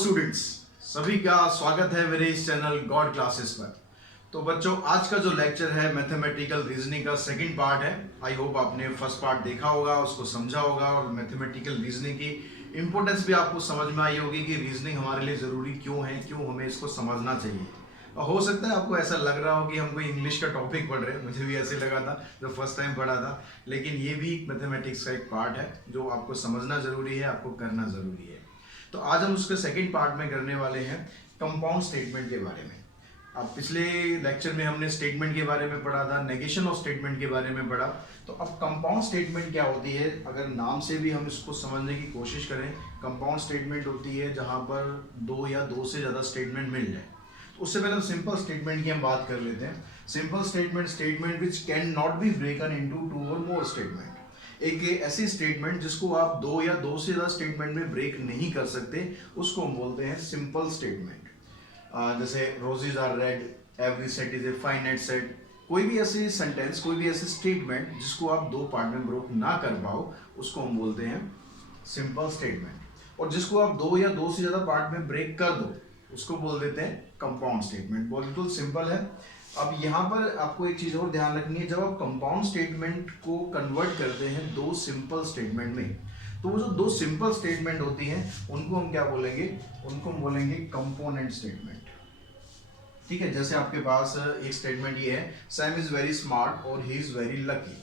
Students, सभी का स्वागत है मेरे इस चैनल गॉड क्लासेस पर। तो बच्चों, आज का जो लेक्चर है मैथमेटिकल रीजनिंग का सेकंड पार्ट है। आई होप आपने फर्स्ट पार्ट देखा होगा, उसको समझा होगा और मैथमेटिकल रीजनिंग की इंपॉर्टेंस भी आपको समझ में आई होगी कि रीजनिंग हमारे लिए ज़रूरी क्यों है, क्यों हमें इसको समझना चाहिए। हो सकता है आपको ऐसा लग रहा हो कि हम कोई इंग्लिश का टॉपिक पढ़ रहे हैं, मुझे भी ऐसे लगा था जब फर्स्ट टाइम पढ़ा था, लेकिन ये भी मैथमेटिक्स का एक पार्ट है जो आपको समझना ज़रूरी है, आपको करना ज़रूरी है। तो आज हम उसके सेकंड पार्ट में करने वाले हैं कंपाउंड स्टेटमेंट के बारे में। अब पिछले लेक्चर में हमने स्टेटमेंट के बारे में पढ़ा था, नेगेशन ऑफ स्टेटमेंट के बारे में पढ़ा। तो अब कंपाउंड स्टेटमेंट क्या होती है, अगर नाम से भी हम इसको समझने की कोशिश करें, कंपाउंड स्टेटमेंट होती है जहां पर दो या दो से ज़्यादा स्टेटमेंट मिल जाए। तो उससे पहले हम सिंपल स्टेटमेंट की हम बात कर लेते हैं। Simple statement which can not be ब्रेकन into two और मोर स्टेटमेंट। एक ऐसी स्टेटमेंट जिसको आप दो या दो से ज्यादा स्टेटमेंट में ब्रेक नहीं कर सकते, उसको हम बोलते हैं सिंपल स्टेटमेंट। जैसे roses are red, every set is a finite set. कोई भी ऐसी सेंटेंस, कोई भी ऐसी स्टेटमेंट जिसको आप दो पार्ट में ब्रेक ना कर पाओ, उसको हम बोलते हैं सिंपल स्टेटमेंट। और जिसको आप दो या दो से ज्यादा पार्ट में ब्रेक कर दो, उसको बोल देते हैं कंपाउंड स्टेटमेंट। बिल्कुल सिंपल है। अब यहाँ पर आपको एक चीज और ध्यान रखनी है, जब आप कंपाउंड स्टेटमेंट को कन्वर्ट करते हैं दो सिंपल स्टेटमेंट में, तो वो जो दो सिंपल स्टेटमेंट होती हैं उनको हम क्या बोलेंगे, उनको हम बोलेंगे कंपोनेंट स्टेटमेंट। ठीक है, जैसे आपके पास एक स्टेटमेंट ये है, सैम इज वेरी स्मार्ट और ही इज वेरी लकी।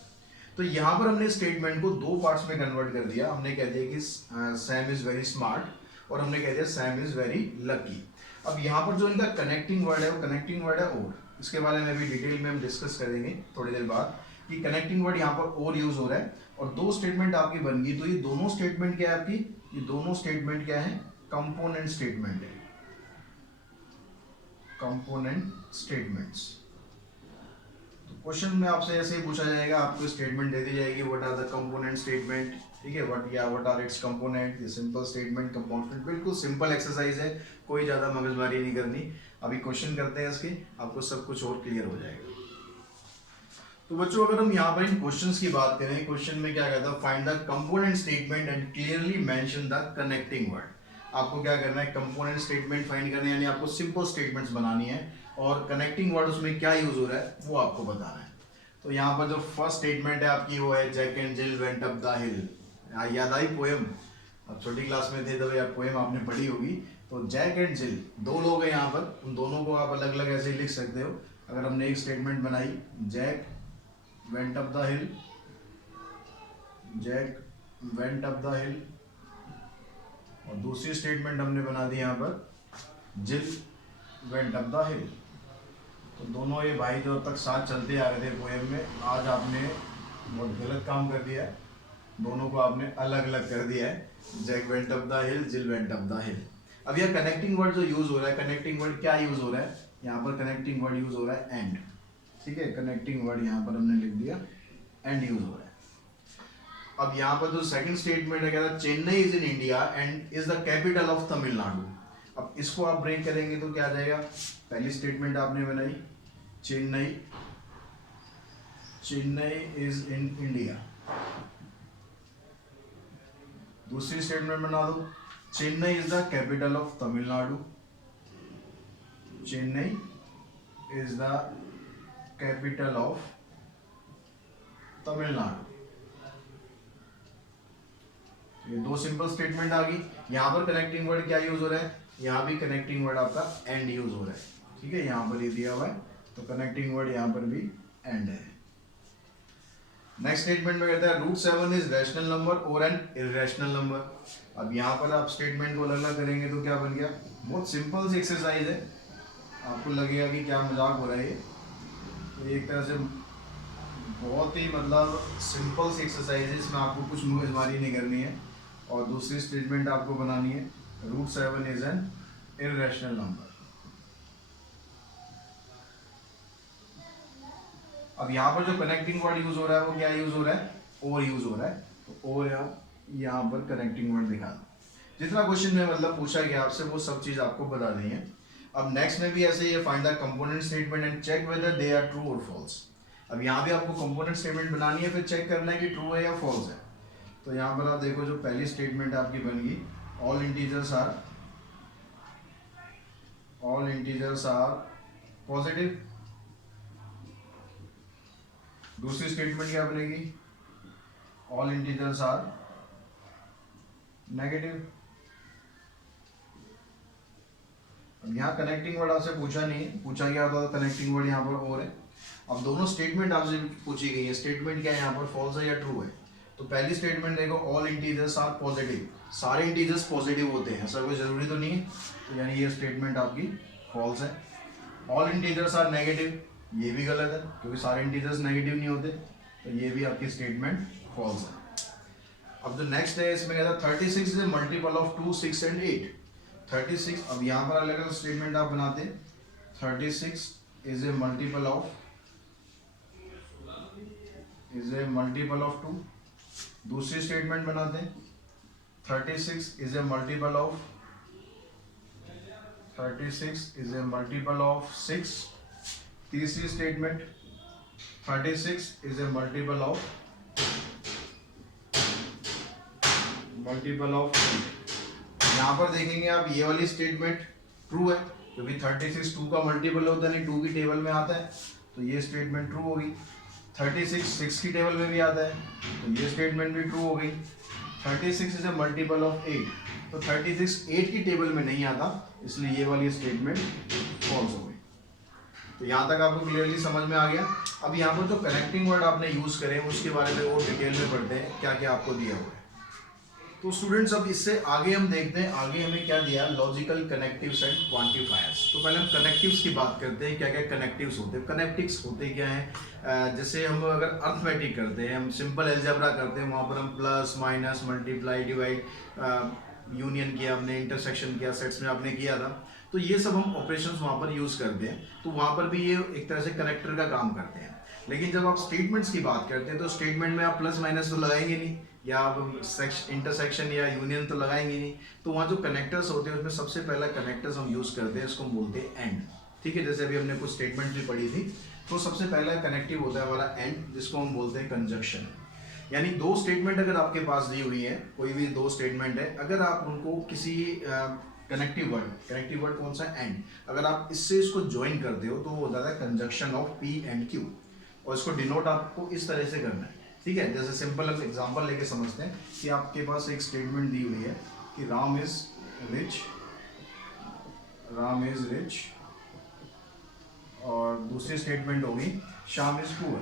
तो यहाँ पर हमने स्टेटमेंट को दो पार्ट्स में कन्वर्ट कर दिया। हमने कह दिया कि सैम इज वेरी स्मार्ट और हमने कह दिया सैम इज वेरी लकी। अब यहाँ पर जो इनका कनेक्टिंग वर्ड है वो कनेक्टिंग वर्ड है और। इसके बारे में भी डिटेल में हम डिस्कस करेंगे थोड़ी देर बाद कि कनेक्टिंग वर्ड यहाँ पर और यूज हो रहा है और दो स्टेटमेंट आपकी बन गई। तो ये दोनों स्टेटमेंट क्या है आपकी, ये दोनों स्टेटमेंट क्या है, कंपोनेंट स्टेटमेंट है, कंपोनेंट स्टेटमेंट्स। तो क्वेश्चन में आपसे ऐसे ही पूछा जाएगा, आपको स्टेटमेंट दे दी जाएगी, what are the component statement. ठीक है, व्हाट आर इट्स कंपोनेंट, ये सिंपल स्टेटमेंट, कंपाउंड। बिल्कुल सिंपल एक्सरसाइज है, कोई ज्यादा मगजमारी नहीं करनी। अभी क्वेश्चन करते हैं इसके, आपको सब कुछ और क्लियर हो जाएगा। तो बच्चों, अगर हम यहाँ पर इन क्वेश्चंस की बात करें, क्वेश्चन में क्या कहता है, find the component statement and clearly mention the connecting word. आपको क्या करना है, कंपोनेंट स्टेटमेंट फाइंड करने, यानी आपको सिंपल स्टेटमेंट्स बनानी है और कनेक्टिंग वर्ड उसमें क्या यूज हो रहा है वो आपको बताना है। तो यहाँ पर जो फर्स्ट स्टेटमेंट है आपकी वो है, Jack and Jill went up the hill. याद आई पोएम, अब छोटी क्लास में थे तब यार पोएम आपने पढ़ी होगी। तो जैक एंड जिल दो लोग हैं यहाँ पर, उन दोनों को आप अलग अलग ऐसे ही लिख सकते हो। अगर हमने एक स्टेटमेंट बनाई, Jack went up the hill, Jack went up the hill, और दूसरी स्टेटमेंट हमने बना दी यहाँ पर, जिल वेंट अप द हिल। तो दोनों ये भाई जो अब तक साथ चलते आ रहे थे पोएम में, आज आपने बहुत गलत काम कर दिया है, दोनों को आपने अलग अलग कर दिया है, Jack went up the hill, Jill went up the हिल। अब यह कनेक्टिंग वर्ड जो यूज हो रहा है, कनेक्टिंग वर्ड क्या यूज हो रहा है, यहाँ पर कनेक्टिंग वर्ड यूज हो रहा है एंड। ठीक है, कनेक्टिंग वर्ड यहाँ पर हमने लिख दिया एंड यूज हो रहा है। अब यहाँ पर जो सेकंड स्टेटमेंट है, कहता है Chennai is in India and is the capital of Tamil Nadu. अब इसको आप ब्रेक करेंगे तो क्या आ जाएगा, पहली स्टेटमेंट आपने बनाई, Chennai, Chennai is in India. दूसरी स्टेटमेंट बना दो, Chennai is the capital of Tamil Nadu, Chennai is the capital of Tamil Nadu. ये दो सिंपल स्टेटमेंट आ गई। यहां पर कनेक्टिंग वर्ड क्या यूज हो रहा है, यहाँ भी कनेक्टिंग वर्ड आपका एंड यूज हो रहा है। ठीक है, यहाँ पर ये दिया हुआ है, तो कनेक्टिंग वर्ड यहाँ पर भी एंड है। नेक्स्ट स्टेटमेंट में कहता है रूट 7 इज रैशनल नंबर और एन इररेशनल नंबर। अब यहाँ पर आप स्टेटमेंट को अलग अलग करेंगे तो क्या बन गया, बहुत सिंपल सी एक्सरसाइज है। आपको लगेगा कि क्या मजाक हो रहा है ये, तो एक तरह से बहुत ही मतलब सिंपल सी एक्सरसाइज है, इसमें आपको कुछ मगजमारी नहीं करनी है। और दूसरी स्टेटमेंट आपको बनानी है, root 7 is an irrational number. अब यहाँ पर जो कनेक्टिंग वर्ड यूज हो रहा है वो क्या यूज हो रहा है, और यूज हो रहा है। तो और यहाँ पर कनेक्टिंग वर्ड दिखा दो। जितना क्वेश्चन में मतलब पूछा गया आपसे वो सब चीज आपको बता दी है। अब नेक्स्ट में भी ऐसे ही, find the component statement and check whether they are true और फॉल्स। अब यहाँ भी आपको कंपोनेंट स्टेटमेंट बनानी है, फिर चेक करना है कि ट्रू है या फॉल्स है। तो यहाँ पर आप देखो, जो पहली स्टेटमेंट आपकी बन गई, all integers are all integers are positive. दूसरी स्टेटमेंट क्या बनेगी, ऑल इंटीजर्स आर नेगेटिव। अब यहाँ कनेक्टिंग वर्ड आपसे पूछा नहीं है, पूछा गया था कनेक्टिंग वर्ड यहाँ पर और है। अब दोनों स्टेटमेंट आपसे पूछी गई है, स्टेटमेंट क्या है यहाँ पर, फॉल्स है या ट्रू है। तो पहली स्टेटमेंट देखो, ऑल इंटीजर्स आर पॉजिटिव, सारे इंटीजर्स पॉजिटिव होते हैं, ऐसा कोई जरूरी तो नहीं है, तो यानी ये स्टेटमेंट आपकी फॉल्स है। ऑल इंटीजर्स आर नेगेटिव, ये भी गलत है क्योंकि सारे इंटीजर्स नेगेटिव नहीं होते, तो ये भी आपकी स्टेटमेंट फॉल्स है। अब जो नेक्स्ट है इसमें कहता है 36 is a multiple of 2, 6 and 8। 36, अब यहाँ पर अलग अलग स्टेटमेंट आप बनाते हैं। 36 इज ए मल्टीपल ऑफ 2। दूसरी स्टेटमेंट बनाते हैं 36 इज ए मल्टीपल ऑफ 6। तीसरी statement 36 is a multiple of 8। यहाँ पर देखेंगे आप, ये वाली स्टेटमेंट ट्रू है क्योंकि 36 2 का मल्टीपल होता नहीं, 2 की टेबल में आता है, तो ये स्टेटमेंट ट्रू होगी। 36 6 की टेबल में भी आता है, तो ये स्टेटमेंट भी ट्रू हो गई। 36 इज ए मल्टीपल ऑफ 8, तो 36 8 की टेबल में नहीं आता, इसलिए ये वाली स्टेटमेंट फॉल्स हो गई। तो यहाँ तक आपको क्लियरली समझ में आ गया। अब यहाँ पर जो कनेक्टिंग वर्ड आपने यूज करे उसके बारे में वो डिटेल में पढ़ते हैं, क्या क्या आपको दिया हुआ है। तो स्टूडेंट्स अब इससे आगे हम देखते हैं, आगे हमें क्या दिया, लॉजिकल कनेक्टिव्स एंड क्वांटिफायर्स। तो पहले हम कनेक्टिव्स की बात करते हैं, क्या क्या कनेक्टिव्स होते हैं। कनेक्टिव्स होते क्या हैं, जैसे हम अगर अर्थमेटिक करते हैं, हम सिंपल अलजेब्रा करते हैं, वहाँ पर हम plus minus multiply divide union किया हमने, इंटरसेक्शन किया, सेट्स में आपने किया था, तो ये सब हम ऑपरेशंस वहाँ पर यूज करते हैं, तो वहाँ पर भी ये एक तरह से कनेक्टर का काम करते हैं। लेकिन जब आप स्टेटमेंट्स की बात करते हैं तो स्टेटमेंट में आप प्लस माइनस तो लगाएंगे नहीं, या आप इंटरसेक्शन या यूनियन तो लगाएंगे नहीं, तो वहाँ जो कनेक्टर्स होते हैं उसमें सबसे पहला कनेक्टर्स हम यूज करते हैं, इसको हम बोलते हैं एंड। ठीक है, जैसे अभी हमने कुछ स्टेटमेंट भी पढ़ी थी, तो सबसे पहला कनेक्टिव होता है हमारा एंड, जिसको हम बोलते हैं कंजक्शन। यानी दो स्टेटमेंट अगर आपके पास दी हुई है, कोई भी दो स्टेटमेंट है, अगर आप उनको किसी कनेक्टिव वर्ड कौन सा, एंड, अगर आप इससे इसको ज्वाइन करते हो तो वो होता है conjunction of P and Q, और इसको डिनोट आपको इस तरह से करना है। ठीक है, जैसे सिंपल एग्जांपल लेके समझते हैं कि आपके पास एक स्टेटमेंट दी हुई है कि राम इज रिच, और दूसरी स्टेटमेंट होगी श्याम इज पुअर।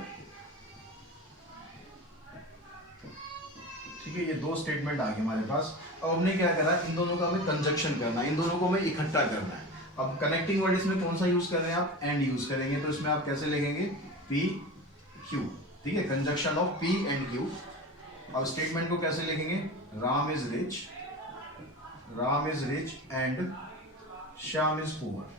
ठीक है, ये दो स्टेटमेंट आ गए हमारे पास। अब हमने क्या करा, इन दोनों का हमें कंजक्शन करना है, इन दोनों को हमें इकट्ठा करना है। अब कनेक्टिंग वर्ड इसमें कौन सा यूज कर रहे हैं आप, एंड यूज करेंगे, तो इसमें आप कैसे लिखेंगे, पी क्यू। ठीक है, conjunction of P and Q. अब स्टेटमेंट को कैसे लिखेंगे, Ram is rich and Shyam is poor.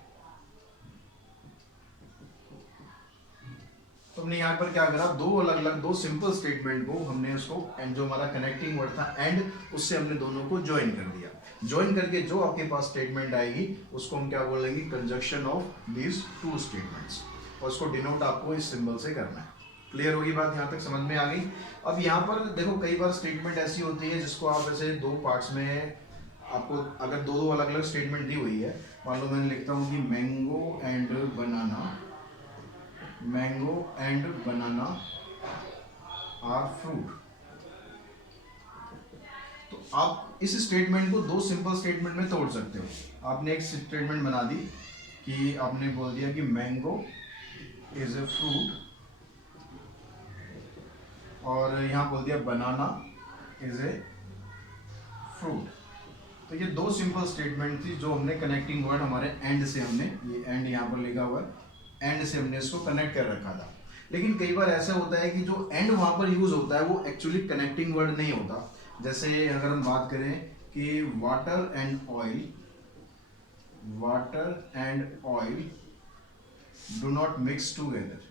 तो हमने यहाँ पर क्या करा, दो अलग अलग दो सिंपल स्टेटमेंट को हमने उसको एंड, जो हमारा कनेक्टिंग वर्ड था एंड, उससे हमने दोनों को ज्वाइन कर दिया। ज्वाइन करके जो आपके पास स्टेटमेंट आएगी उसको हम क्या बोलेंगे, conjunction of these two statements, और उसको डिनोट आपको इस सिंबल से करना है। क्लियर होगी बात, यहाँ तक समझ में आ गई। अब यहाँ पर देखो, कई बार स्टेटमेंट ऐसी होती है जिसको आप ऐसे दो पार्ट्स में, आपको अगर दो अलग अलग स्टेटमेंट दी हुई है, मान लो मैंने लिखता हूँ कि mango and banana are fruit. तो आप इस स्टेटमेंट को दो सिंपल स्टेटमेंट में तोड़ सकते हो। आपने एक स्टेटमेंट बना दी कि आपने बोल दिया कि मैंगो इज ए फ्रूट, और यहाँ बोल दिया बनाना इज ए फ्रूट। तो ये दो सिंपल स्टेटमेंट थी जो हमने कनेक्टिंग वर्ड हमारे एंड से, हमने ये एंड यहाँ पर लिखा हुआ है, एंड से हमने इसको कनेक्ट कर रखा था। लेकिन कई बार ऐसा होता है कि जो एंड वहाँ पर यूज होता है वो एक्चुअली कनेक्टिंग वर्ड नहीं होता। जैसे अगर हम बात करें कि water and oil do not mix together,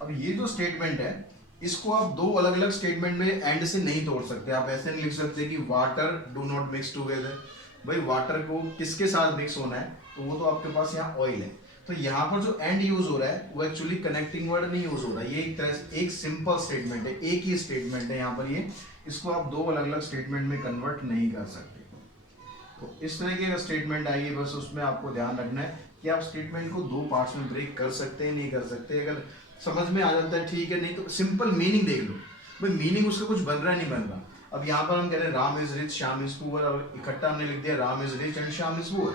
अब ये जो स्टेटमेंट है इसको आप दो अलग अलग स्टेटमेंट में एंड से नहीं तोड़ सकते। आप ऐसे नहीं लिख सकते कि water do not mix together, भाई वाटर को किसके साथ मिक्स होना है, तो वो तो आपके पास यहाँ ऑयल है। तो यहाँ पर जो एंड यूज हो रहा है वो एक्चुअली कनेक्टिंग वर्ड नहीं यूज हो रहा है, ये एक तरह से एक सिंपल स्टेटमेंट है, एक ही स्टेटमेंट है यहाँ पर, ये इसको आप दो अलग अलग स्टेटमेंट में कन्वर्ट नहीं कर सकते। तो इस तरीके का स्टेटमेंट आएगी, बस उसमें आपको ध्यान रखना है कि आप स्टेटमेंट को दो पार्ट्स में ब्रेक कर सकते हैं नहीं कर सकते। अगर समझ में आ जाता है ठीक है, नहीं तो सिंपल मीनिंग देख लो, भाई मीनिंग उसका कुछ बन रहा है नहीं बन रहा। अब यहाँ पर हम कह रहे हैं Ram is rich Shyam is poor, और इकट्ठा हमने लिख दिया Ram is rich and Shyam is poor.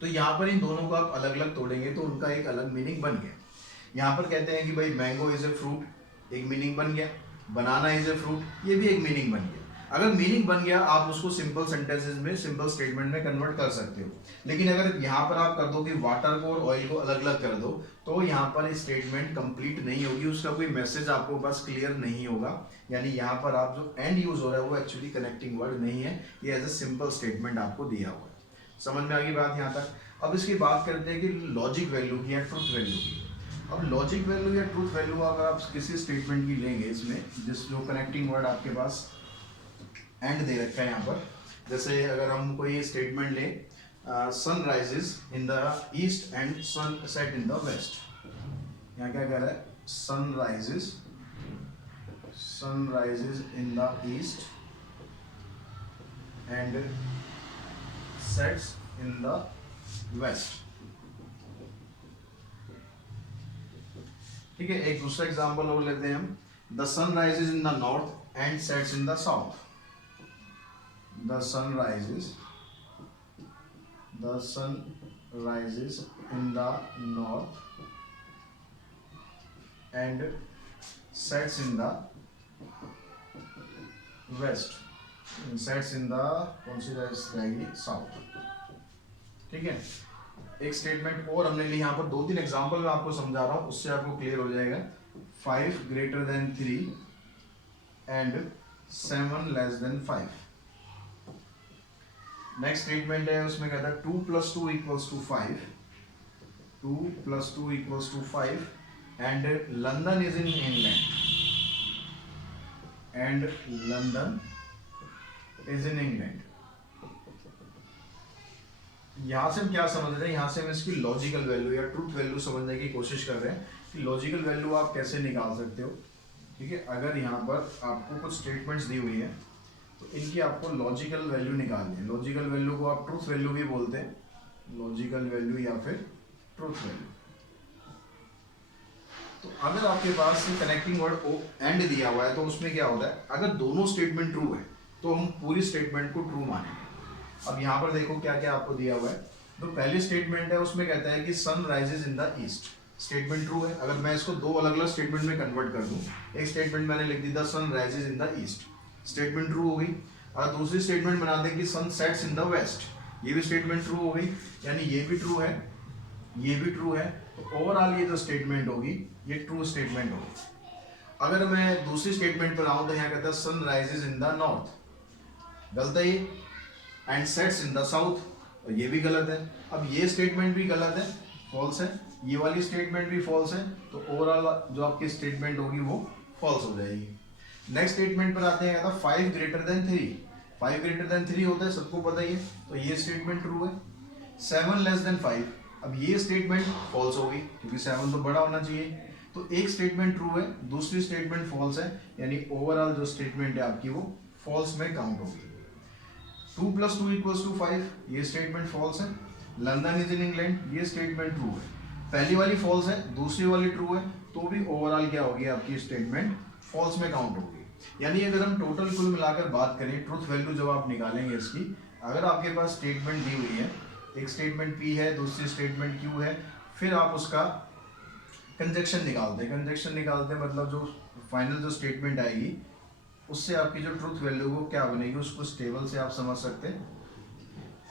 तो यहाँ पर इन दोनों को आप अलग अलग तोड़ेंगे तो उनका एक अलग मीनिंग बन गया। यहाँ पर कहते हैं कि भाई मैंगो इज ए फ्रूट, एक मीनिंग बन गया। बनाना इज ए फ्रूट, ये भी एक मीनिंग बन गया। अगर मीनिंग बन गया आप उसको सिंपल सेंटेंसेस में, सिंपल स्टेटमेंट में कन्वर्ट कर सकते हो। लेकिन अगर यहाँ पर आप कर दो कि वाटर को और ऑयल को अलग अलग कर दो, तो यहाँ पर स्टेटमेंट कंप्लीट नहीं होगी, उसका कोई मैसेज आपको बस क्लियर नहीं होगा। यानी यहाँ पर आप जो एंड यूज हो रहा है वो एक्चुअली कनेक्टिंग वर्ड नहीं है, ये एज ए सिंपल स्टेटमेंट आपको दिया हुआ है। समझ में आ गई बात यहाँ तक। अब इसकी बात करते हैं कि लॉजिक वैल्यू की या ट्रुथ वैल्यू की। अब लॉजिक वैल्यू या ट्रुथ वैल्यू अगर आप किसी स्टेटमेंट की लेंगे, इसमें जिस जो कनेक्टिंग वर्ड आपके पास एंड दे रखा है यहाँ पर, जैसे अगर हम कोई स्टेटमेंट लें, sun rises in the east and sun set in the west. यहाँ क्या कह रहा है, sun rises in the east and sets in the west. ठीक है, एक दूसरा एग्जांपल और लेते हैं हम, the sun rises in the north and sets in the south. The sun rises in the north and sets in the west, sets in the कौन सी रहेगी, साउथ। ठीक है, एक स्टेटमेंट और हमने ली, यहाँ पर दो तीन एग्जांपल मैं आपको समझा रहा हूं, उससे आपको क्लियर हो जाएगा। 5 greater than 3 and 7 less than 5। Next statement है, उसमें कहता है 2 + 2 = 5, 2 + 2 = 5 and London is in England, and London is in England. यहां से हम क्या समझ रहे हैं, यहां से हम इसकी लॉजिकल वैल्यू या ट्रूथ वैल्यू समझने की कोशिश कर रहे हैं कि लॉजिकल वैल्यू आप कैसे निकाल सकते हो। ठीक है, अगर यहाँ पर आपको कुछ स्टेटमेंट्स दी हुई है तो इनकी आपको लॉजिकल वैल्यू निकालनी है। लॉजिकल वैल्यू को आप ट्रूथ वैल्यू भी बोलते हैं, लॉजिकल वैल्यू या फिर ट्रूथ वैल्यू। तो अगर आपके पास कनेक्टिंग वर्ड एंड दिया हुआ है तो उसमें क्या होता है, अगर दोनों स्टेटमेंट ट्रू है तो हम पूरी स्टेटमेंट को ट्रू मानेंगे। अब यहाँ पर देखो क्या क्या आपको दिया हुआ है। तो पहली स्टेटमेंट है, उसमें कहता है कि sun rises in the east, statement true है। अगर मैं इसको दो अलग अलग स्टेटमेंट में कन्वर्ट कर दूं, एक स्टेटमेंट मैंने लिख दी the sun rises in the east, statement true हो गई। और दूसरी स्टेटमेंट बना दें कि sun sets in the west, ये भी स्टेटमेंट ट्रू हो गई। यानी ये भी ट्रू है, ये भी ट्रू है। तो ओवरऑल ये जो स्टेटमेंट होगी ये ट्रू स्टेटमेंट होगी। अगर मैं दूसरी स्टेटमेंट पर आऊँ तो यहाँ कहता है sun rises in the north, गलत है ये, and sets in the south, और ये भी गलत है। अब ये स्टेटमेंट भी गलत है, फॉल्स है, ये वाली स्टेटमेंट भी फॉल्स है। तो ओवरऑल जो आपकी स्टेटमेंट होगी वो फॉल्स हो जाएगी। नेक्स्ट स्टेटमेंट पर आते हैं, 5 ग्रेटर देन 3, 5 ग्रेटर देन 3 होता है, सबको पता ही है, तो ये स्टेटमेंट ट्रू है। 7 लेस देन 5, अब ये स्टेटमेंट फॉल्स होगी क्योंकि 7 तो बड़ा होना चाहिए। तो एक स्टेटमेंट ट्रू है, दूसरी स्टेटमेंट फॉल्स है, यानी ओवरऑल जो स्टेटमेंट है आपकी वो फॉल्स में काउंट होगी। 2 + 2 = 5, ये स्टेटमेंट फॉल्स है। लंदन इज इन इंग्लैंड, ये स्टेटमेंट ट्रू है। पहली वाली फॉल्स है, दूसरी वाली ट्रू है, तो भी ओवरऑल क्या होगी आपकी स्टेटमेंट फॉल्स में काउंट होगी। यानी अगर हम टोटल कुल मिलाकर बात करें, ट्रूथ वैल्यू जब आप निकालेंगे इसकी, अगर आपके पास स्टेटमेंट दी हुई है, एक स्टेटमेंट P है, दूसरी स्टेटमेंट Q है, फिर आप उसका कंजक्शन निकालते हैं। कंजक्शन निकालते हैं मतलब जो फाइनल जो स्टेटमेंट आएगी उससे आपकी जो ट्रूथ वैल्यू वो क्या बनेगी, उसको इस टेबल से आप समझ सकते हैं।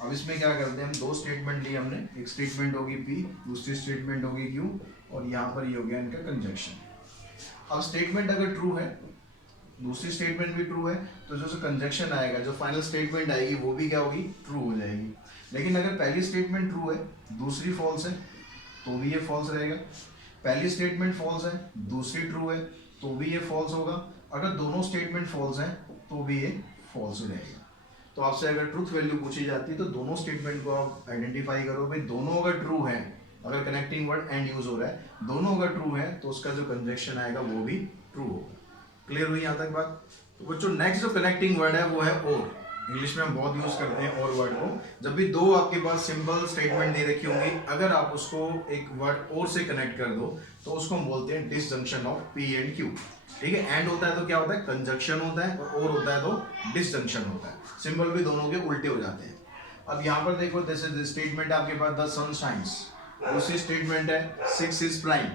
अब इसमें क्या करते हैं, हम दो स्टेटमेंट ली हमने, एक स्टेटमेंट होगी P, दूसरी स्टेटमेंट होगी Q, और यहाँ पर ये हो गया इनका कंजक्शन। अब स्टेटमेंट अगर ट्रू है, दूसरी स्टेटमेंट भी ट्रू है, तो जो कंजक्शन आएगा, जो फाइनल स्टेटमेंट आएगी वो भी क्या होगी, ट्रू हो जाएगी। लेकिन अगर पहली स्टेटमेंट ट्रू है, दूसरी फॉल्स है, तो भी ये फॉल्स रहेगा। पहली स्टेटमेंट फॉल्स है, दूसरी ट्रू है, तो भी ये फॉल्स होगा। अगर दोनों स्टेटमेंट फॉल्स हैं तो भी ये फॉल्स हो जाएगा। तो आपसे अगर ट्रूथ वैल्यू पूछी जाती है तो दोनों स्टेटमेंट को आप आइडेंटिफाई करो, भाई दोनों अगर ट्रू है, अगर कनेक्टिंग वर्ड एंड यूज हो रहा है, दोनों अगर ट्रू है तो उसका जो कंजक्शन आएगा वो भी ट्रू होगा। क्लियर हुई यहाँ तक बात? तो बच्चों नेक्स्ट जो कनेक्टिंग वर्ड है वो है और। इंग्लिश में हम बहुत यूज करते हैं और वर्ड को। जब भी दो आपके पास सिंपल स्टेटमेंट दे रखी होंगी, अगर आप उसको एक वर्ड और से कनेक्ट कर दो तो उसको हम बोलते हैं disjunction of P and Q. ठीक है, एंड होता है तो क्या होता है, कंजक्शन होता है, और होता है तो डिसजंक्शन होता है। सिंबल भी दोनों के उल्टे हो जाते हैं। अब यहाँ पर देखो, जैसे स्टेटमेंट आपके पास द सन शाइन्स, दूसरी स्टेटमेंट है 6 इज प्राइम।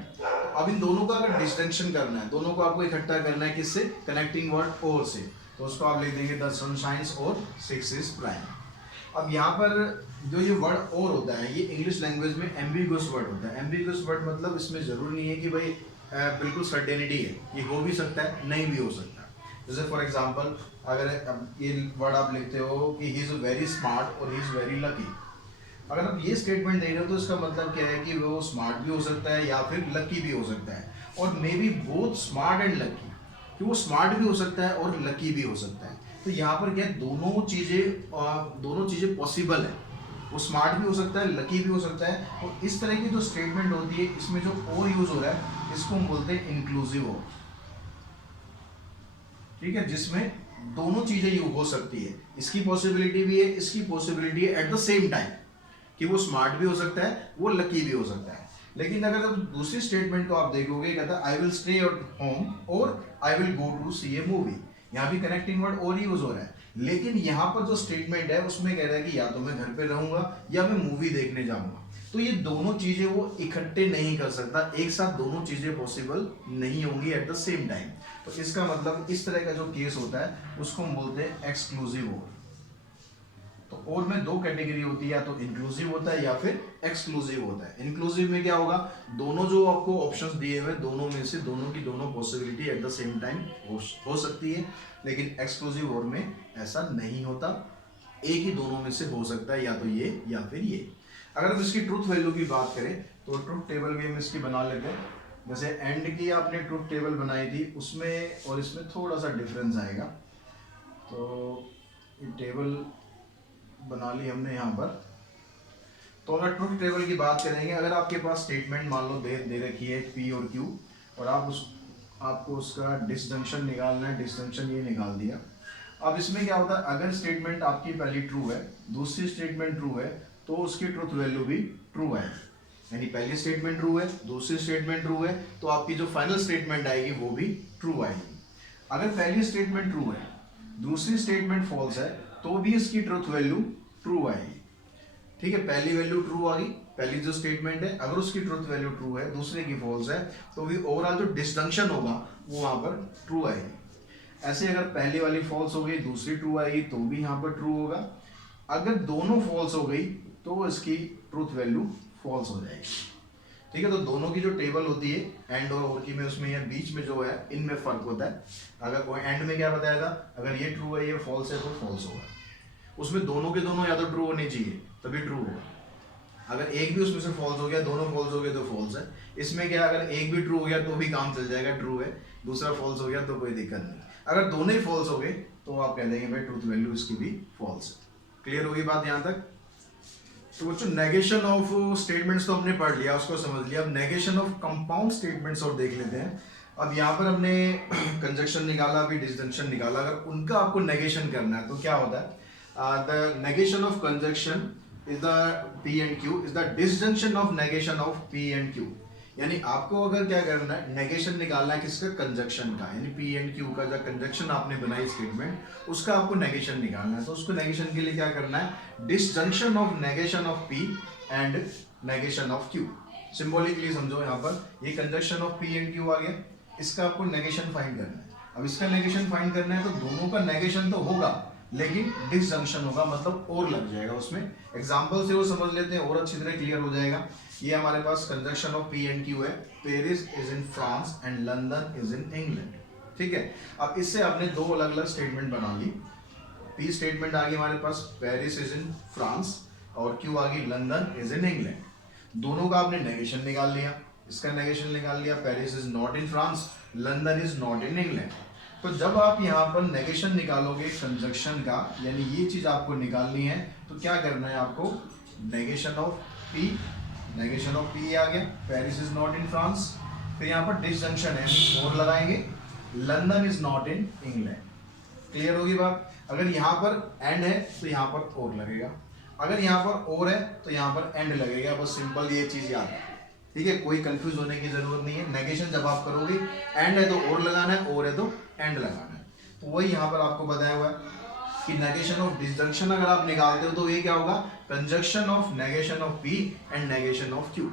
अब इन दोनों का अगर डिस्टिंक्शन करना है, दोनों को आपको इकट्ठा करना है किससे, कनेक्टिंग वर्ड और से, तो उसको आप लिख देंगे द सन शाइन्स और 6 इज प्राइम। अब यहाँ पर जो ये वर्ड और होता है, ये इंग्लिश लैंग्वेज में एम्बिगुअस वर्ड होता है। एम्बिगुअस वर्ड मतलब इसमें जरूरी नहीं है कि भाई बिल्कुल सर्टेनिटी है, ये हो भी सकता है नहीं भी हो सकता। जैसे फॉर एग्जांपल, अगर ये वर्ड आप लिखते हो कि ही इज वेरी स्मार्ट और ही इज वेरी लकी, अगर आप ये स्टेटमेंट दे रहे हो तो इसका मतलब क्या है कि वो स्मार्ट भी हो सकता है या फिर लकी भी हो सकता है, और may be both smart and lucky, कि वो स्मार्ट भी हो सकता है और लकी भी हो सकता है। तो यहाँ पर क्या है, दोनों चीज़ें पॉसिबल है, वो स्मार्ट भी हो सकता है, लकी भी हो सकता है। और इस तरह की जो स्टेटमेंट होती है, इसमें जो और यूज हो रहा है, इसको हम बोलते हैं इंक्लूसिव और। ठीक है, जिसमें दोनों चीजें यूज हो सकती है, इसकी पॉसिबिलिटी भी है, इसकी पॉसिबिलिटी है एट द सेम टाइम, कि वो स्मार्ट भी हो सकता है, वो लकी भी हो सकता है। लेकिन अगर आप दूसरी स्टेटमेंट को आप देखोगे, कहता है I will stay at home और I will go to see a movie. यहाँ भी कनेक्टिंग वर्ड और यूज हो रहा है, लेकिन यहाँ पर जो स्टेटमेंट है उसमें कह रहा है कि या तो मैं घर पे रहूंगा या मैं मूवी देखने जाऊंगा। तो ये दोनों चीजें वो इकट्ठे नहीं कर सकता, एक साथ दोनों चीजें पॉसिबल नहीं होंगी एट द सेम टाइम। तो इसका मतलब इस तरह का जो केस होता है उसको हम बोलते हैं एक्सक्लूसिव और। तो और में दो कैटेगरी होती है, या तो इंक्लूसिव होता है या फिर एक्सक्लूसिव होता है। इंक्लूसिव में क्या होगा, दोनों जो आपको ऑप्शंस दिए हुए, दोनों में से दोनों की दोनों possibility at the same time हो सकती है। लेकिन एक्सक्लूसिव और में ऐसा नहीं होता, एक ही दोनों में से हो सकता है, या तो ये या फिर ये। अगर हम इसकी ट्रूथ वैल्यू की बात करें तो ट्रूथ टेबल भी हम इसकी बना लेते हैं। जैसे एंड की आपने ट्रूथ टेबल बनाई थी, उसमें और इसमें थोड़ा सा डिफरेंस आएगा। तो ये टेबल बना ली हमने यहाँ पर। तो अगर ट्रूथ टेबल की बात करेंगे, अगर आपके पास स्टेटमेंट मान लो दे रखी है पी और क्यू, और आपको उसका डिसजंक्शन निकालना है, डिसजंक्शन ये निकाल दिया। अब इसमें क्या होता है, अगर स्टेटमेंट आपकी पहली ट्रू है, दूसरी स्टेटमेंट ट्रू है, तो उसकी ट्रूथ वैल्यू भी ट्रू आएगी। यानी पहली स्टेटमेंट ट्रू है, दूसरी स्टेटमेंट ट्रू है, तो आपकी जो फाइनल स्टेटमेंट आएगी वो भी ट्रू आएगी। अगर पहली स्टेटमेंट ट्रू है, दूसरी स्टेटमेंट फॉल्स है, तो भी इसकी ट्रूथ वैल्यू ट्रू आएगी। ठीक है, पहली वैल्यू ट्रू आ गई, पहली जो स्टेटमेंट है, अगर उसकी ट्रूथ वैल्यू ट्रू है, दूसरे की फॉल्स है, तो भी ओवरऑल जो डिस्टिंक्शन होगा वो वहां पर ट्रू आएगी। ऐसे अगर पहली वाली फॉल्स हो गई, दूसरी ट्रू आएगी, तो भी यहाँ पर ट्रू होगा। अगर दोनों फॉल्स हो गई तो इसकी ट्रूथ वैल्यू फॉल्स हो जाएगी। ठीक है, तो दोनों की जो टेबल होती है एंड और की में, उसमें या बीच में जो है इनमें फर्क होता है। अगर कोई एंड में क्या बताया था, अगर ये ट्रू है ये फॉल्स है तो फॉल्स होगा। उसमें दोनों के दोनों या तो ट्रू होने चाहिए तभी ट्रू होगा। अगर एक भी उसमें से फॉल्स हो गया, दोनों फॉल्स हो गए तो फॉल्स है। इसमें क्या, अगर एक भी ट्रू हो गया तो भी काम चल जाएगा, ट्रू है, दूसरा फॉल्स हो गया तो कोई दिक्कत नहीं। अगर दोनों ही फॉल्स हो गए तो आप कह देंगे भाई ट्रूथ वैल्यू इसकी भी फॉल्स है। क्लियर होगी बात यहाँ तक? तो बच्चों नेगेशन ऑफ स्टेटमेंट्स तो हमने पढ़ लिया, उसको समझ लिया। अब नेगेशन ऑफ कंपाउंड स्टेटमेंट्स और देख लेते हैं। अब यहाँ पर हमने कंजक्शन निकाला, अभी डिसजंक्शन निकाला। अगर उनका आपको नेगेशन करना है तो क्या होता है, the negation of conjunction is the P and Q is the disjunction of negation of P and Q. यानी आपको अगर क्या करना है, नेगेशन निकालना है किसका, कंजक्शन का, यानी पी एंड क्यू का जो कंजक्शन आपने बनाई स्टेटमेंट, उसका आपको नेगेशन निकालना है। तो उसको नेगेशन के लिए क्या करना है, disjunction of negation of P and negation of Q. Symbolically समझो, यहाँ पर ये conjunction of P and Q आ गया, इसका आपको नेगेशन फाइंड करना है। अब इसका नेगेशन फाइंड करना है तो दोनों का नेगेशन तो होगा, लेकिन डिसजंक्शन होगा, मतलब और लग जाएगा उसमें। एग्जांपल से वो समझ लेते हैं और अच्छी तरह क्लियर हो जाएगा। ये हमारे पास conjunction of P and Q है, Paris is in France and London is in England. ठीक है, अब इससे आपने दो अलग अलग स्टेटमेंट बना ली। पी स्टेटमेंट आ गई हमारे पास, पेरिस इज इन फ्रांस, और क्यू आ गई लंदन इज इन इंग्लैंड। दोनों का आपने नेगेशन निकाल लिया, इसका नेगेशन निकाल लिया, Paris is not in France, London is not in England. तो जब आप यहाँ पर नेगेशन निकालोगे कंजक्शन का, यानी ये चीज आपको निकालनी है, तो क्या करना है आपको, negation of P, negation of P आ गया, Paris is not in France, फिर यहाँ पर डिसजंक्शन है, और लगाएंगे, London is not in England. Clear होगी बात। अगर यहाँ पर एंड है तो यहाँ पर और लगेगा, अगर यहाँ पर और है तो यहाँ पर एंड लगेगा। बस सिंपल ये चीज याद है, ठीक है, कोई कंफ्यूज होने की जरूरत नहीं है। नेगेशन जब आप करोगे, एंड है तो और लगाना है, और है तो एंड लगाना है। तो वही यहाँ पर आपको बताया हुआ है कि नेगेशन ऑफ डिसजंक्शन अगर आप निकालते हो तो ये क्या होगा, conjunction of negation of P and negation of Q।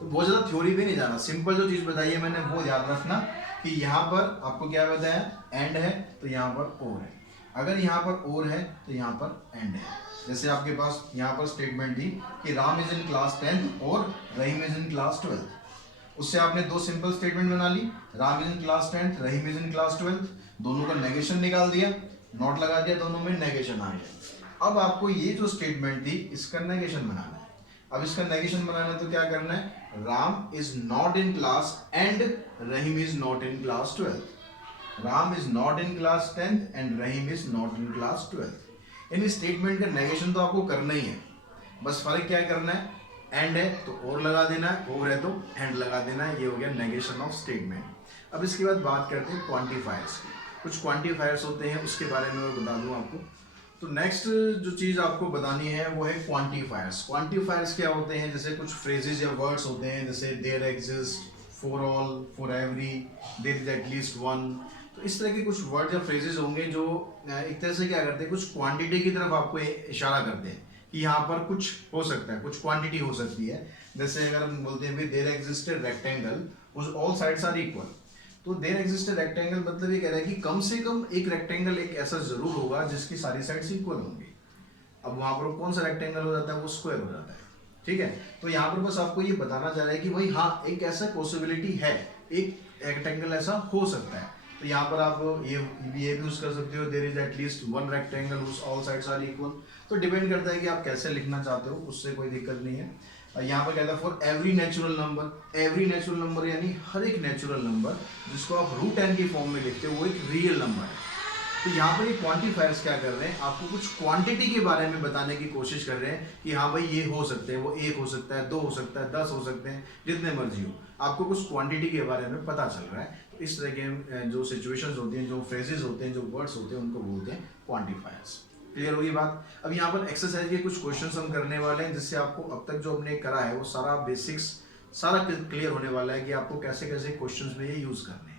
तो बहुत ज्यादा थ्योरी पे नहीं जाना, सिंपल जो चीज बताई है मैंने वो याद रखना कि यहाँ पर आपको क्या बताया, एंड है तो यहाँ पर और है, अगर यहाँ पर और है तो यहाँ पर एंड है। जैसे आपके पास यहाँ पर स्टेटमेंट थी कि Ram is in class 10th और रहीम इज इन क्लास 12th। उससे आपने दो सिंपल स्टेटमेंट बना ली, Ram is in class 10th, Rahim is in class 12th, दोनों का नेगेशन निकाल दिया, नॉट लगा दिया, दोनों में नेगेशन आ गया। अब आपको ये जो स्टेटमेंट थी इसका नेगेशन बनाना है। अब इसका नेगेशन बनाना तो क्या करना है, Ram is not in class and Rahim is not in class 12th। Ram is not in class 10th and Rahim is not in class 12th। In statement का नेगेशन तो आपको करना ही है, बस फर्क क्या करना है, एंड है तो और लगा देना है, और है तो एंड लगा देना है। ये हो गया नेगेशन ऑफ स्टेटमेंट। अब इसके बाद बात करते हैं क्वांटिफायर्स की। कुछ क्वांटिफायर्स होते हैं, उसके बारे में मैं बता दूं आपको। तो नेक्स्ट जो चीज आपको बतानी है वो है क्वांटिफायर्स। क्वांटिफायर्स क्या होते हैं, जैसे कुछ फ्रेजेस या वर्ड्स होते हैं, जैसे there exist, for all, for every, there is at least one. तो इस तरह के कुछ वर्ड या फ्रेजेस होंगे जो एक तरह से क्या करते हैं, कुछ क्वांटिटी की तरफ आपको इशारा करते हैं कि यहाँ पर कुछ हो सकता है, कुछ क्वांटिटी हो सकती है। जैसे अगर हम बोलते हैं there exist a rectangle which all sides are equal, तो देयर एग्जिस्ट ए रेक्टेंगल मतलब ये कह रहा है कि कम से कम एक रेक्टेंगल एक ऐसा जरूर होगा जिसकी सारी साइड्स इक्वल होंगी। अब वहां पर कौन सा रेक्टेंगल हो जाता है, वो स्क्वायर हो जाता है, ठीक है। तो यहाँ पर बस आपको ये बताना चाह रहा है कि भाई हाँ, एक ऐसा पॉसिबिलिटी है, एक रेक्टेंगल ऐसा हो सकता है। तो यहाँ पर आप ये भी यूज कर सकते हो, there is at least one rectangle which all sides are equal. तो डिपेंड करता है कि आप कैसे लिखना चाहते हो, उससे कोई दिक्कत नहीं है। यहाँ पर कहता है for every natural number. Every natural number यानी हर एक नेचुरल नंबर जिसको आप रूट n की फॉर्म में लिखते हो वो एक रियल नंबर है। तो यहाँ पर ये क्वांटिफायर्स क्या कर रहे हैं, आपको कुछ क्वांटिटी के बारे में बताने की कोशिश कर रहे हैं कि हाँ भाई ये हो सकते हैं, वो एक हो सकता है, दो हो सकता है, 10 हो सकते हैं, जितने मर्जी हो, आपको कुछ क्वांटिटी के बारे में पता चल रहा है। तो इस तरह के जो सिचुएशंस होती हैं, जो फ्रेजेस होते हैं, जो वर्ड्स होते हैं, उनको बोलते हैं क्वांटिफायर्स। क्लियर होगी बात। अब यहाँ पर एक्सरसाइज के कुछ क्वेश्चंस हम करने वाले हैं, जिससे आपको अब तक जो हमने करा है वो सारा बेसिक्स सारा क्लियर होने वाला है कि आपको कैसे कैसे क्वेश्चंस में ये यूज करने हैं।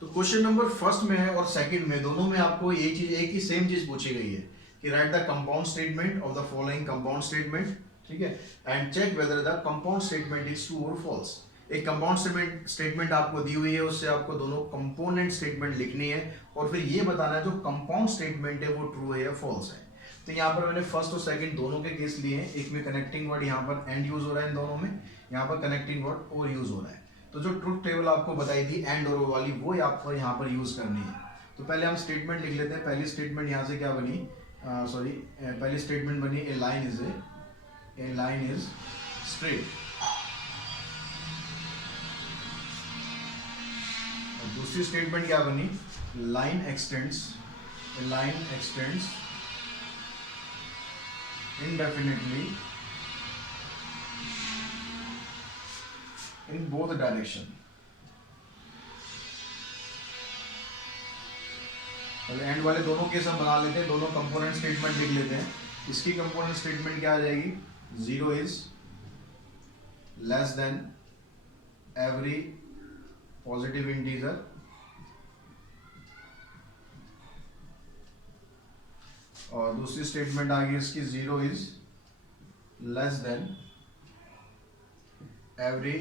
तो क्वेश्चन नंबर फर्स्ट में है और सेकंड में, दोनों में आपको ये चीज, एक ही सेम चीज पूछी गई है कि write the compound statement of the following compound statement, ठीक है, and check whether the compound statement is true और फॉल्स। एक कंपाउंड स्टेटमेंट आपको दी हुई है, उससे आपको दोनों कंपोनेंट स्टेटमेंट लिखनी है और फिर ये बताना है जो कंपाउंड स्टेटमेंट है वो ट्रू है या फॉल्स है। तो यहाँ पर मैंने फर्स्ट और सेकंड दोनों के केस लिए हैं। एक में कनेक्टिंग वर्ड यहाँ पर एंड यूज हो रहा है, इन दोनों में यहाँ पर कनेक्टिंग वर्ड और यूज हो रहा है। तो जो ट्रुथ टेबल आपको बताई थी एंड और वाली, वो आपको यहाँ पर यूज करनी है। तो पहले हम स्टेटमेंट लिख लेते हैं। पहली स्टेटमेंट यहाँ से क्या बनी, पहली स्टेटमेंट बनी ए लाइन इज स्ट्रेट। और दूसरी स्टेटमेंट क्या बनी, line x tends indefinitely in both direction। And वाले दोनों केस हम बना लेते हैं, दोनों कंपोनेंट स्टेटमेंट लिख लेते हैं। इसकी कंपोनेंट स्टेटमेंट क्या आ जाएगी, 0 is less than every positive integer और दूसरी स्टेटमेंट आ गई इसकी 0 is less than every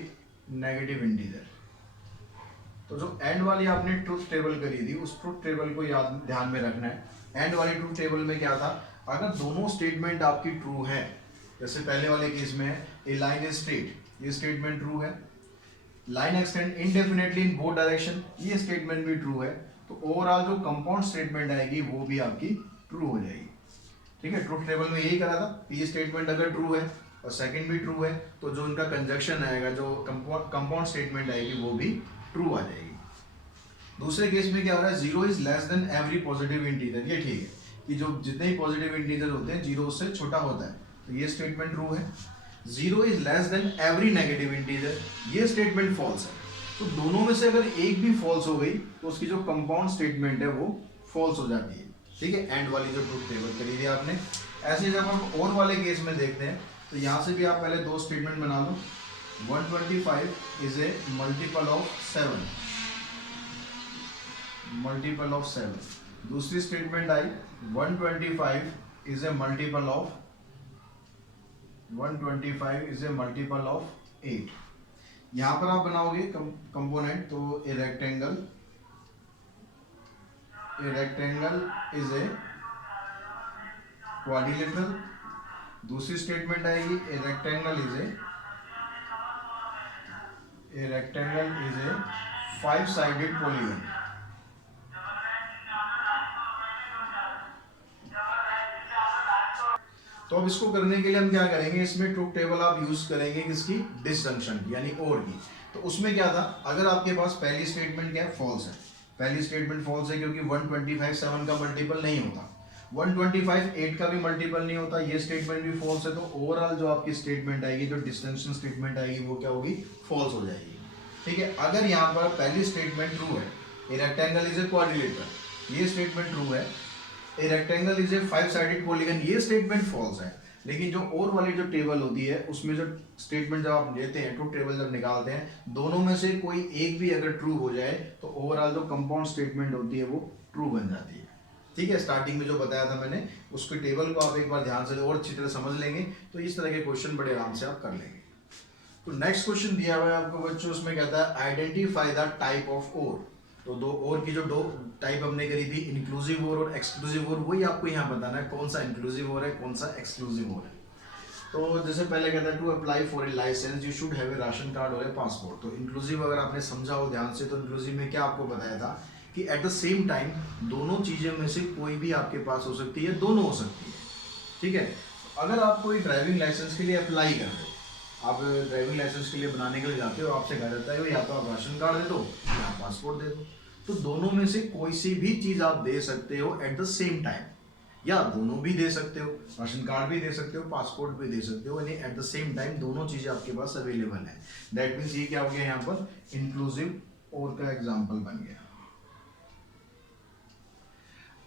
negative integer. तो जो एंड वाली आपने ट्रूथ टेबल करी थी, उस ट्रूथ टेबल को याद ध्यान में रखना है। एंड वाली ट्रूथ टेबल में क्या था, अगर दोनों स्टेटमेंट आपकी ट्रू है, जैसे पहले वाले केस में ए लाइन इज स्ट्रेट, ये स्टेटमेंट ट्रू है। Line extend indefinitely in both direction, ये स्टेटमेंट भी ट्रू है। तो ओवरऑल जो कंपाउंड स्टेटमेंट आएगी वो भी आपकी ट्रू हो जाएगी, ठीक है। ट्रूथ टेबल में यही करा था, ये स्टेटमेंट अगर ट्रू है और सेकंड भी ट्रू है तो जो उनका कंजक्शन आएगा, जो कंपाउंड स्टेटमेंट आएगी वो भी ट्रू आ जाएगी। दूसरे केस में क्या हो रहा है, 0 is less than every positive integer. ये ठीक है कि जो जितने ही पॉजिटिव इंटीजर होते हैं 0 उससे छोटा होता है, तो ये स्टेटमेंट ट्रू है। 0 is less than every negative integer, ये स्टेटमेंट फॉल्स है। तो दोनों में से अगर एक भी फॉल्स हो गई तो उसकी जो कंपाउंड स्टेटमेंट है वो फॉल्स हो जाती है। ठीक है, एंड वाली जो ट्रुथ टेबल करी थी आपने। ऐसे जब हम और वाले केस में देखते हैं तो यहाँ से भी आप पहले दो स्टेटमेंट बना लो। 125 is a multiple of 7, multiple of 7। दूसरी statement I 125 is a multiple of 125 is a multiple of 8। यहां पर आप बनाओगे कंपोनेंट, तो a rectangle is a quadrilateral. दूसरी स्टेटमेंट आएगी a rectangle is a 5 sided polygon. तो अब इसको करने के लिए हम क्या करेंगे, इसमें ट्रुथ टेबल आप यूज करेंगे किसकी, डिसजंक्शन की, यानी और की। तो उसमें क्या था, अगर आपके पास पहली स्टेटमेंट क्या है, फॉल्स है, पहली स्टेटमेंट फॉल्स है क्योंकि 125 7 का मल्टीपल नहीं होता, 125 8 का भी मल्टीपल नहीं होता, ये स्टेटमेंट भी फॉल्स है। तो ओवरऑल जो आपकी स्टेटमेंट आएगी, जो डिसजंक्शन स्टेटमेंट आएगी, वो क्या होगी, फॉल्स हो जाएगी। ठीक है, अगर यहाँ पर पहली स्टेटमेंट ट्रू है, a rectangle is a quadrilateral, ये स्टेटमेंट ट्रू है, a rectangle is a 5 sided polygon, ये स्टेटमेंट फॉल्स है। लेकिन जो और वाली जो टेबल होती है उसमें जो स्टेटमेंट जब आप लेते हैं, ट्रुथ टेबल जब निकालते हैं, दोनों में से कोई एक भी अगर ट्रू हो जाए तो ओवरऑल जो कंपाउंड स्टेटमेंट होती है वो ट्रू बन जाती है। ठीक है, स्टार्टिंग में जो बताया था मैंने, उसकी टेबल को आप एक बार ध्यान से और अच्छी तरह समझ लेंगे तो इस तरह के क्वेश्चन बड़े आराम से आप कर लेंगे। तो नेक्स्ट क्वेश्चन दिया हुआ है आपको बच्चों, उसमें कहता है identify the type of or. तो दो और की जो दो टाइप हमने करी थी, इंक्लूसिव ओर और एक्सक्लूसिव ओर, वही आपको यहाँ बताना है कौन सा इंक्लूसिव ओर है, कौन सा एक्सक्लूसिव ओर है। तो जैसे पहले कहता है to apply for a licence you should have a ration card और ए पासपोर्ट। तो इंक्लूसिव अगर आपने समझा हो ध्यान से, तो इंक्लूसिव में क्या आपको बताया था कि एट द सेम टाइम दोनों चीजें में से कोई भी आपके पास हो सकती है, दोनों हो सकती है। ठीक है, अगर आप कोई ड्राइविंग लाइसेंस के लिए अप्लाई कर रहे हो, आप ड्राइविंग लाइसेंस के लिए बनाने के लिए जाते हो, आपसे कहा जाता है या तो आप राशन कार्ड दे दो या पासपोर्ट दे दो। तो दोनों में से कोई सी भी चीज आप दे सकते हो एट द सेम टाइम, या दोनों भी दे सकते हो, राशन कार्ड भी दे सकते हो, पासपोर्ट भी दे सकते हो, यानी एट द सेम टाइम दोनों चीजें आपके पास अवेलेबल है। दैट मीन्स ये क्या हो गया, यहाँ पर इंक्लूसिव और का एग्जाम्पल बन गया।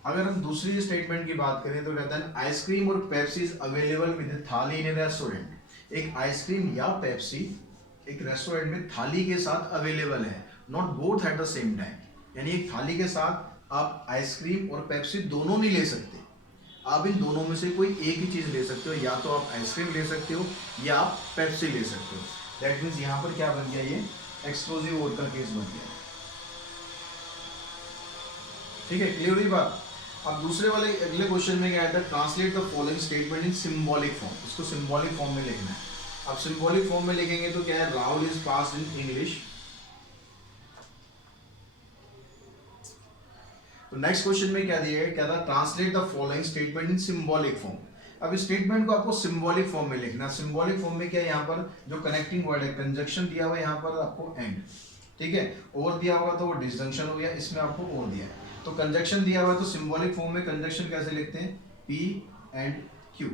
अगर हम दूसरी स्टेटमेंट की बात करें तो कहता है आइसक्रीम और पेप्सी इज अवेलेबल विद थाली इन ए रेस्टोरेंट। एक आइसक्रीम या पेप्सी एक रेस्टोरेंट में थाली के साथ अवेलेबल है, not both at the same time, यानी एक थाली के साथ आप आइसक्रीम और पेप्सी दोनों नहीं ले सकते, आप इन दोनों में से कोई एक ही चीज ले सकते हो, या तो आप आइसक्रीम ले सकते हो या आप पेप्सी ले सकते हो। दैट मीन्स यहाँ पर क्या बन गया, ये एक्सक्लूसिव ओर का केस बन गया। ठीक है, क्लियर हुई बात। अब दूसरे वाले अगले क्वेश्चन में क्या है, translate the following statement in symbolic form. इसको सिंबॉलिक फॉर्म में लिखना है। अब सिंबॉलिक फॉर्म में लिखेंगे तो क्या है, Rahul is passed in English. तो नेक्स्ट क्वेश्चन में क्या दिया है, क्या था, translate the following statement in symbolic form. अब इस स्टेटमेंट को आपको सिंबॉलिक फॉर्म में लिखना। सिंबॉलिक फॉर्म में क्या है, यहाँ पर जो कनेक्टिंग वर्ड है, कंजक्शन दिया हुआ है यहाँ पर आपको एंड, ठीक है, और दिया होगा तो वो डिसजंक्शन हो गया, इसमें आपको और दिया है। तो कंजक्शन दिया हुआ है तो सिंबॉलिक फॉर्म में कंजक्शन कैसे लिखते हैं, P एंड Q,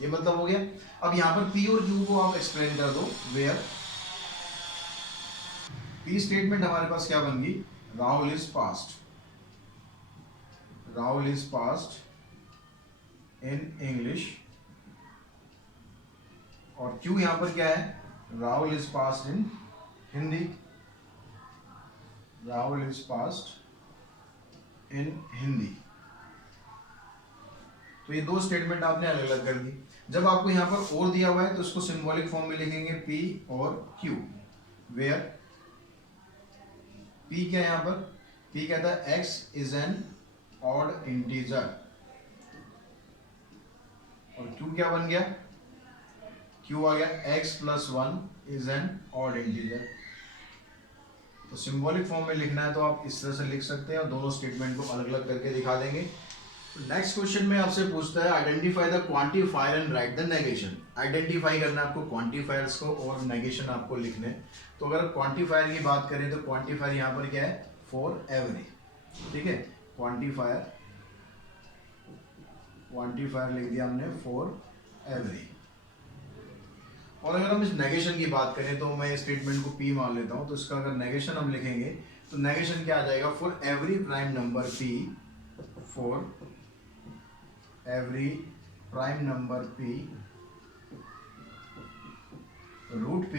ये मतलब हो गया। अब यहाँ पर P और Q को आप एक्सप्लेन कर दो, वेयर P स्टेटमेंट हमारे पास क्या बन गई, Rahul is passed, Rahul is passed in English, और Q यहाँ पर क्या है, Rahul is passed in Hindi, Rahul is passed in Hindi. तो ये दो स्टेटमेंट आपने अलग अलग कर दी। जब आपको यहाँ पर और दिया हुआ है तो इसको सिंबॉलिक फॉर्म में लिखेंगे P और Q, वेयर P क्या है यहाँ पर, P कहता है X is an odd integer, और Q क्या बन गया, Q आ गया X plus 1 is an odd integer. तो सिंबॉलिक फॉर्म में लिखना है तो आप इस तरह से लिख सकते हैं और दोनों स्टेटमेंट को अलग अलग करके दिखा देंगे। नेक्स्ट क्वेश्चन में आपसे पूछता है identify the quantifier and right the negation. Identify करना है आपको क्वांटिफायर्स को और नेगेशन आपको लिखने। तो अगर क्वांटिफायर की बात करें तो क्वांटिफायर यहाँ पर क्या है, फॉर एवरी, ठीक है, क्वांटिफायर लिख दिया हमने फॉर एवरी। और अगर हम इस नेगेशन की बात करें तो मैं स्टेटमेंट को P मान लेता हूं, तो इसका अगर नेगेशन हम लिखेंगे तो नेगेशन क्या आ जाएगा, for every prime number P, for every prime number p root p,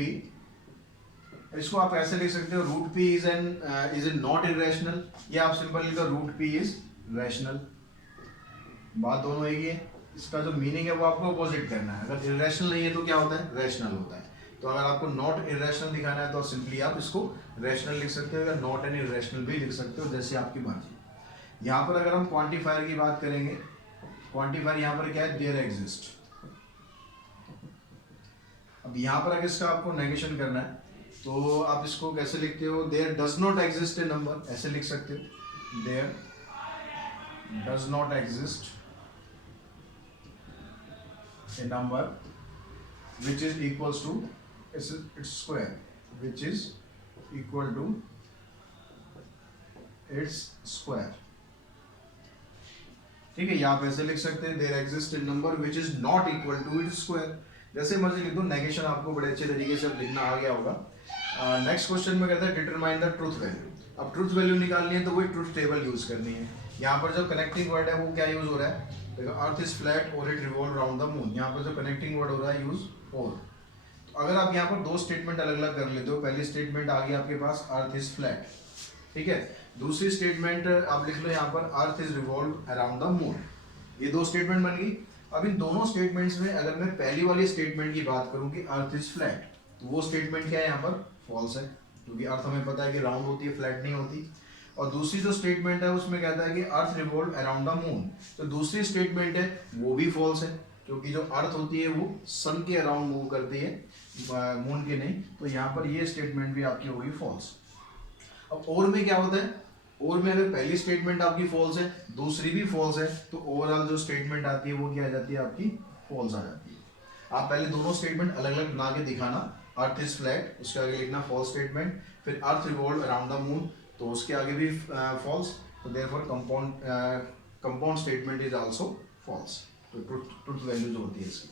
इसको आप ऐसे लिख सकते हो root p is not irrational, या आप सिंपल लिखो रूट p इज रैशनल। बात दोनों एक ही है, इसका जो मीनिंग है वो आपको अपोजिट करना है। अगर इरेशनल नहीं है तो क्या होता है, रैशनल होता है। तो अगर आपको नॉट इरेशनल दिखाना है तो सिंपली आप इसको रैशनल लिख सकते हो, या नॉट एंड इरेशनल भी लिख सकते हो, जैसे आपकी मर्जी। यहाँ पर अगर हम क्वांटिफायर की बात करेंगे, क्वांटिफायर यहाँ पर क्या है, देयर एग्जिस्ट। अब यहाँ पर अगर इसका आपको नेगेशन करना है तो आप इसको कैसे लिखते हो, there does not exist a number, ऐसे लिख सकते हो, there does not exist a number which is equals to its square, which is equal to its square। ठीक है, यहाँ पे ऐसे लिख सकते हैं there exists a number which is not equal to its square, जैसे मर्जी लिख दो। नेगेशन आपको बड़े अच्छे तरीके से लिखना आ गया होगा। नेक्स्ट क्वेश्चन में कहता है डिटरमाइन द ट्रूथ वैल्यू। अब ट्रूथ वैल्यू निकालनी है तो वही ट्रूथ टेबल यूज करनी है। यहाँ पर जो कनेक्टिंग वर्ड है वो क्या यूज हो रहा है, देखो अर्थ इज फ्लैट और it revolve around the moon. यहाँ पर जो कनेक्टिंग वर्ड हो रहा है यूज और। तो अगर आप यहाँ पर दो स्टेटमेंट अलग अलग कर लेते हो, पहली स्टेटमेंट आ गई आपके पास अर्थ इज फ्लैट, ठीक है। दूसरी स्टेटमेंट आप लिख लो यहाँ पर earth is revolve around the moon. ये दो स्टेटमेंट बन गई। अब इन दोनों स्टेटमेंट्स में अगर मैं पहली वाली स्टेटमेंट की बात करूँ कि अर्थ इज फ्लैट, तो वो स्टेटमेंट क्या है यहाँ पर, फॉल्स है, क्योंकि अर्थ हमें पता है कि राउंड होती है, फ्लैट नहीं होती। और दूसरी जो स्टेटमेंट है उसमें कहता है कि अर्थ रिवॉल्व अराउंड द मून, तो दूसरी स्टेटमेंट है वो भी फॉल्स है, क्योंकि जो अर्थ होती है वो सन के अराउंड मूव करती है, मून के नहीं। तो यहाँ पर ये स्टेटमेंट भी आपकी होगी फॉल्स। अब और में क्या होता है, और में अगर पहली स्टेटमेंट आपकी फॉल्स है, दूसरी भी फॉल्स है, तो ओवरऑल जो स्टेटमेंट आती है वो क्या आ जाती है, आपकी फॉल्स आ जाती है। आप पहले दोनों स्टेटमेंट अलग अलग बना के दिखाना, अर्थ इज फ्लैट उसके आगे लिखना फॉल्स स्टेटमेंट, फिर earth revolve around the moon तो उसके आगे भी फॉल्स, तो therefore compound statement is also false. तो ट्रुथ वैल्यू जो होती है इसकी।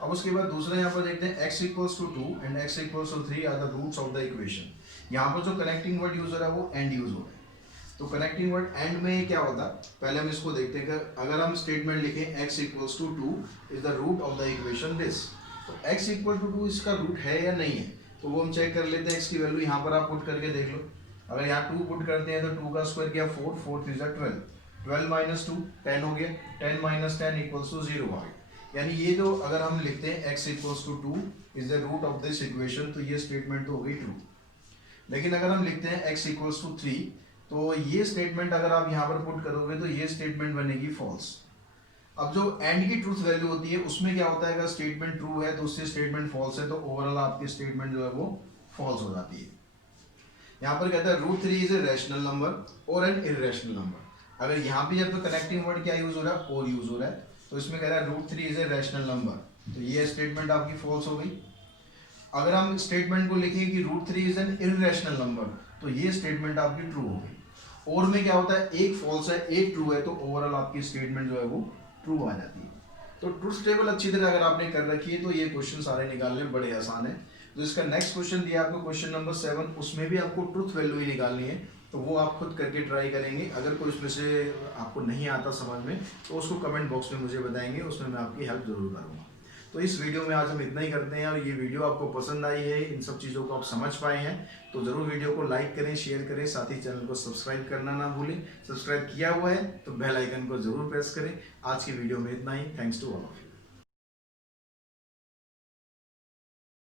अब उसके बाद दूसरा यहाँ पर देखते हैं x equals to 2 and x equals to 3 are the roots of the equation. यहाँ पर जो कनेक्टिंग वर्ड यूज हो रहा है वो एंड यूज हो रहा है। तो कनेक्टिंग वर्ड एंड में क्या होता है, पहले हम इसको देखते हैं कि अगर हम स्टेटमेंट लिखें x equals to 2 is the root of the equation this, तो x इक्वल टू 2 इसका रूट है या नहीं है, तो वो हम चेक कर लेते हैं। x की वैल्यू यहाँ पर आप पुट करके देख लो। अगर यहाँ 2 पुट करते हैं तो 2 का स्क्वायर किया 4, 4 3 12, 12 माइनस 2 10 हो गया, 10 माइनस 10 इक्वल्स टू 0 आ गया। यानी ये जो अगर हम लिखते हैं x equals to 2 is the root of this equation, तो ये स्टेटमेंट तो हो गई ट्रू। लेकिन अगर हम लिखते हैं x इक्वल्स टू 3, तो ये स्टेटमेंट अगर आप यहाँ पर पुट करोगे तो ये स्टेटमेंट बनेगी फॉल्स। अब जो एंड की ट्रूथ वैल्यू होती है उसमें क्या होता है, अगर स्टेटमेंट ट्रू है तो उससे स्टेटमेंट फॉल्स है, तो ओवरऑल आपकी स्टेटमेंट जो है वो फॉल्स हो जाती है। यहाँ पर कहता है root 3 is a rational number और एन इरेशनल नंबर। अगर यहाँ पे जब तो कनेक्टिंग वर्ड क्या यूज हो रहा है, और यूज हो रहा है, तो इसमें कह रहा है root 3 is a rational number, तो ये स्टेटमेंट आपकी फॉल्स हो गई। अगर हम स्टेटमेंट को लिखें कि root 3 is an irrational number, तो ये स्टेटमेंट आपकी ट्रू हो गई। और में क्या होता है, एक फॉल्स है एक ट्रू है, तो ओवरऑल आपकी स्टेटमेंट जो है वो ट्रू आ जाती है। तो ट्रूथ टेबल अच्छी तरह अगर आपने कर रखी है तो ये क्वेश्चन सारे निकालने बड़े आसान है। तो इसका नेक्स्ट क्वेश्चन दिया आपको क्वेश्चन नंबर 7, उसमें भी आपको ट्रूथ वैल्यू ही निकालनी है, तो वो आप खुद करके ट्राई करेंगे। अगर कोई उसमें से आपको नहीं आता समझ में तो उसको कमेंट बॉक्स में मुझे बताएंगे, उसमें मैं आपकी हेल्प जरूर करूँगा। तो इस वीडियो में आज हम इतना ही करते हैं, और ये वीडियो आपको पसंद आई है, इन सब चीज़ों को आप समझ पाए हैं, तो ज़रूर वीडियो को लाइक करें, शेयर करें, साथ ही चैनल को सब्सक्राइब करना ना भूलें। सब्सक्राइब किया हुआ है तो बेल आइकन को जरूर प्रेस करें। आज की वीडियो में इतना ही। Thanks to all of you.